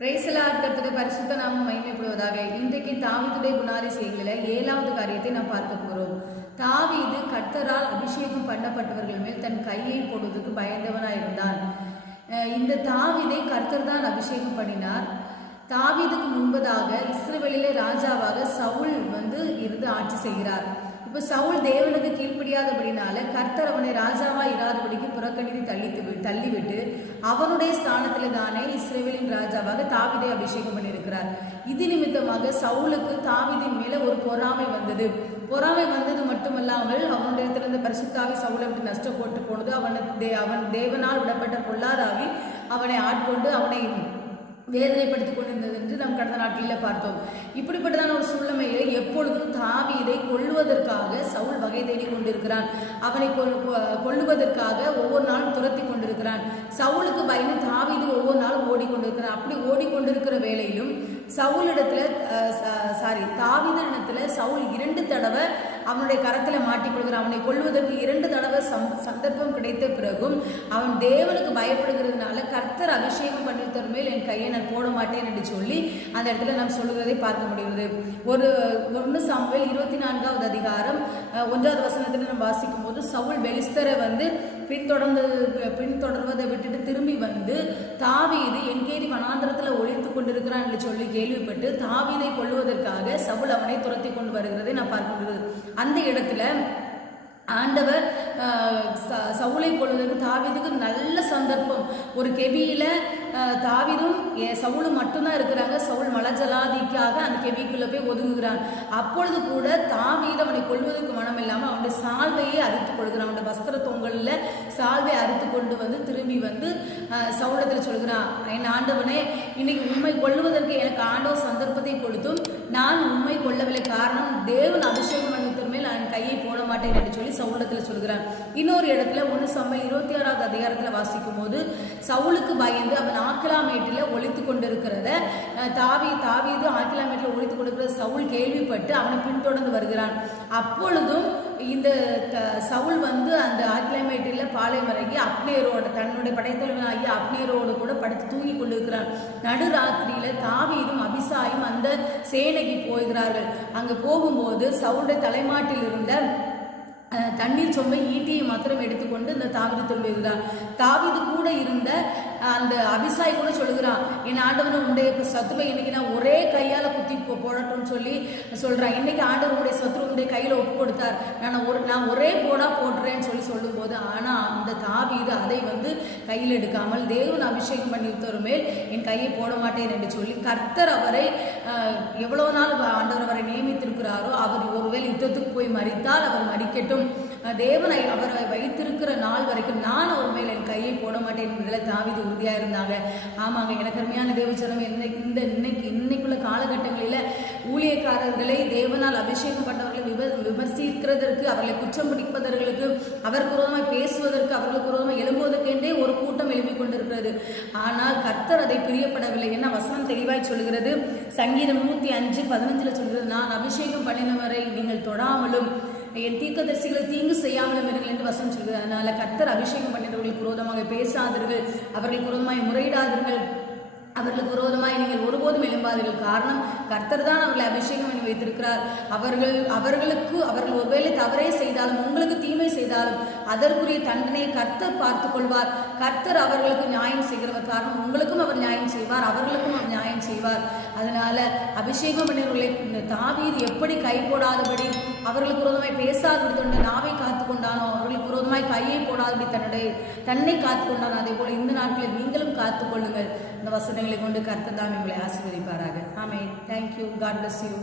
கர்த்தருடைய பரிசுத்த நாமம் மகிமைப்படுவதாக. இன்றைக்கு தாவீதுடைய குணாதிசயங்களில் 7வது காரியத்தை நாம் பார்க்க போகிறோம். தாவீது கர்த்தரால் அபிஷேகம் பண்ணப்பட்டவர்கள் மேல் தன் கையை போடுவதற்கு பயந்தவனாயிருந்தான். இந்த தாவீதை கர்த்தர் தான் அபிஷேகம் பண்ணினார். தாவீதுக்கு முன்பதாக இஸ்ரவேலிலே ராஜாவாக சவுல் இருந்து ஆட்சி செய்கிறார். இப்போ சவுல் தேவனுக்கு கீழ்ப்படியாதபடினால கர்த்தர் அவனை ராஜாவா இராதபடிக்கு புறக்கணித்து தள்ளிவிட்டு அவனுடைய ஸ்தானத்தில் தானே இஸ்ரவேலின் ராஜாவாக தாவீதை அபிஷேகம் பண்ணியிருக்கிறார். இது நிமித்தமாக சவுலுக்கு தாவீதின் மேல ஒரு பொறாமை வந்தது. பொறாமை வந்தது மட்டுமல்லாமல் அவனுடைய திறந்த பரிசுத்தாவி சவுலை விட்டு நஷ்டப்பட்டு போனது. அவன் தேவனால் விடப்பட்ட பொல்லாதாவி அவனை ஆட்கொண்டு அவனை வேதனைப்படுத்திக் கொண்டிருந்தது என்று நாம் கடந்த நாட்களில் பார்த்தோம். இப்படிப்பட்டதான ஒரு சூழ்நிலையிலே எப்பொழுதும் தாவீதை கொல்லுவதற்காக சவுல் வகை தேடி கொண்டிருக்கிறான். அவனை கொல்லுவதற்காக ஒவ்வொரு நாளும் துரத்தி கொண்டிருக்கிறான். சவுலுக்கு பயந்து தாவீது ஒவ்வொரு நாளும் ஓடிக்கொண்டிருக்கிறான். அப்படி ஓடிக்கொண்டிருக்கிற வேளையிலும் தாவீதிடத்துல சவுல் 2 தடவை அவனுடைய கரத்துல மாட்டிக்கொள்கிறான். அவனை கொல்வதற்கு 2 தடவை சந்தர்ப்பம் கிடைத்த பிறகும் அவன் தேவனுக்கு பயப்படுகிறதுனால கர்த்தர் அபிஷேகம் பண்ணிருத்தர் மேல் என் கையை நான் போட மாட்டேன் என்று சொல்லி அந்த இடத்துல நாம் சொல்லுவதை பார்க்க முடிகிறது. 1 சாமுவேல் 24வது அதிகாரம் 1வது வசனத்தில் நாம் வாசிக்கும் போது சவுல் பெலிஸ்தரை பின்தொடர்வதை விட்டுட்டு திரும்பி வந்து தாவீது எங்கேரி வனாந்திரத்தில் ஒழித்து கொண்டிருக்கிறான் என்று சொல்லி கேள்விப்பட்டு தாவீதை கொல்லுவதற்காக சவுல் அவனை துரத்தி கொண்டு வருகிறதை நான் பார்க்க முடிகிறது. அந்த இடத்துல ஆண்டவர் சவுலை கொள்வதற்கு தாவீதுக்கு நல்ல சந்தர்ப்பம். ஒரு கெபியில தாவீதும் சவுலும் மட்டும்தான் இருக்கிறாங்க. சவுல் மலஜலாதிக்காக அந்த கெபிக்குள்ள போய் ஒதுங்குகிறான். அப்பொழுது கூட தாவீது அவனை கொள்வதற்கு மனம் இல்லாமல் அவனுடைய சால்வையை அறுத்து கொள்கிறான். அவனுடைய வஸ்திர தொங்கல்ல சால்வை அறுத்து கொண்டு திரும்பி சவுலத்தில் சொல்கிறான், என் ஆண்டவனே, இன்னைக்கு உண்மை கொள்ளுவதற்கு எனக்கு ஆண்டவர் சந்தர்ப்பத்தை கொடுத்தும் நான் உண்மை கொள்ளவில்லை. காரணம் தேவன் அபிஷேகம் பண்ணித்தர் மேல் நான் கையை போட மாட்டேன் என்று சொல்லி சவுலத்தில் சொல்கிறான். இன்னொரு இடத்துல 1 சாமுவேல் 26வது அதிகாரத்தில் வாசிக்கும் போது சவுலுக்கு பயந்து அவன் ஆக்கிலாமேட்டில் ஒழித்து கொண்டிருக்கிறத தாவீது ஆக்கிலாமேட்டில் ஒழித்து கொண்டிருக்கிற சவுல் கேள்விப்பட்டு அவனை பின்தொடர்ந்து வருகிறான். அப்பொழுதும் இந்த சவுல் அந்த ஆக்கிலாமேட்டில் பாளையமரங்கி அப்னேரோடு தன்னுடைய படைத்தலைவனாகி அப்னேரோடு கூட படுத்து தூங்கி கொண்டிருக்கிறான். நடுராத்திரியில தாவீதும் அபிசாயும் அந்த சேனைக்கு போகிறார்கள். அங்கு போகும்போது சவுளுடைய தலைமாட்டில் இருந்த தண்ணீர் சொம்பை ஈட்டியை மாத்திரம் எடுத்துக்கொண்டு இந்த தாவீது திரும்புகிறான். தாவீது கூட இருந்த அந்த அபிசாய் கூட சொல்லுகிறான், என் ஆண்டவன் உடைய சத்ருவை இன்னைக்கு நான் ஒரே கையால குத்தி போடட்டும்னு சொல்லி சொல்றான். இன்னைக்கு ஆண்டவர் உடைய சத்ரு உடைய கையில ஒப்பு கொடுத்தார், நான் ஒரே போடா போடுறேன்னு சொல்லி சொல்லும் போது ஆனா அந்த தாவீது அதை கையில் எடுக்காமல் தேவன் அபிஷேகம் பண்ணியிருத்தவர் மேல் என் கையை போட மாட்டேன் என்று சொல்லி கர்த்தர் அவரை எவ்வளவு நாள் ஆண்டவர் அவரை நியமித்திருக்கிறாரோ அவர் ஒருவேளை யுத்தத்துக்கு போய் மரித்தால் அவர் மரிக்கட்டும், தேவனை அவரை வைத்திருக்கிற நாள் வரைக்கும் நான் அவர் மேல் என் கையை போட மாட்டேன் என்கிற தாவீது உறுதியா இருந்தாங்க. ஆமாங்க, எனக்கு அருமையான தேவச்சனம், இன்னைக்குள்ள காலகட்டங்களில் ஊழியக்காரர்களை தேவனால் அபிஷேகம் பண்ணவர்களை விமர்சிக்கிறதற்கு, அவர்களை குற்றம் பிடிப்பதற்கு, அவருக்கு விரோதமாய் பேசுவதற்கு, அவர்களுக்கு விரோதமாய் எழும்புவதற்கென்றே ஒரு கூட்டம் எழுப்பிக் கொண்டிருக்கிறது. ஆனால் கர்த்தர் அதை பிரியப்படவில்லை. என்ன வசனம் தெளிவாய் சொல்கிறது, சங்கீதம் 105:15 சொல்கிறது, நான் அபிஷேகம் பண்ணினவரை நீங்கள் தொடாமலும் என் தீர்க்கதரிசிகளை தீங்கு செய்யாமலும் இருங்கள் என்று வசனம் சொல்கிறது. அதனால கர்த்தர் அபிஷேகம் பண்ணினவர்களுக்கு விரோதமாக பேசாதீர்கள், அவர்களுக்கு விரோதமாய் முறையிடாதீர்கள், அவர்களுக்கு விரோதமாய் நீங்கள் ஒருபோதும் எழும்பாதீர்கள். காரணம், கர்த்தர் தான் அவர்களை அபிஷேகம் பண்ணி வைத்திருக்கிறார். அவர்கள் ஒருவேளை தவறே செய்தாலும், உங்களுக்கு தீமை செய்தாலும் அதற்குரிய தண்டனையை கர்த்தர் பார்த்து கொள்வார். கர்த்தர் அவர்களுக்கு நியாயம் செய்கிறவர். காரணம், உங்களுக்கும் அவர் நியாயம் செய்வார், அவர்களுக்கும் அவர் நியாயம் செய்வார். அதனால அபிஷேகம் பண்ணினவர்களை தாவீது எப்படி கை போடாதபடி அவர்களுக்கு விரோதமாய் பேசாதபடி நாவை காத்து கொண்டானோ, அவர்களுக்கு விரோதமாய் கையை போடாதபடி தன்னை காத்து கொண்டானோ, அதே போல இந்த நாட்களில் நீங்களும் காத்து கொள்ளுங்கள். இந்த வசனங்களை கொண்டு கர்த்தர் தான் உங்களை ஆசீர்வதிப்பாராக. ஆமென். Thank you. God bless you.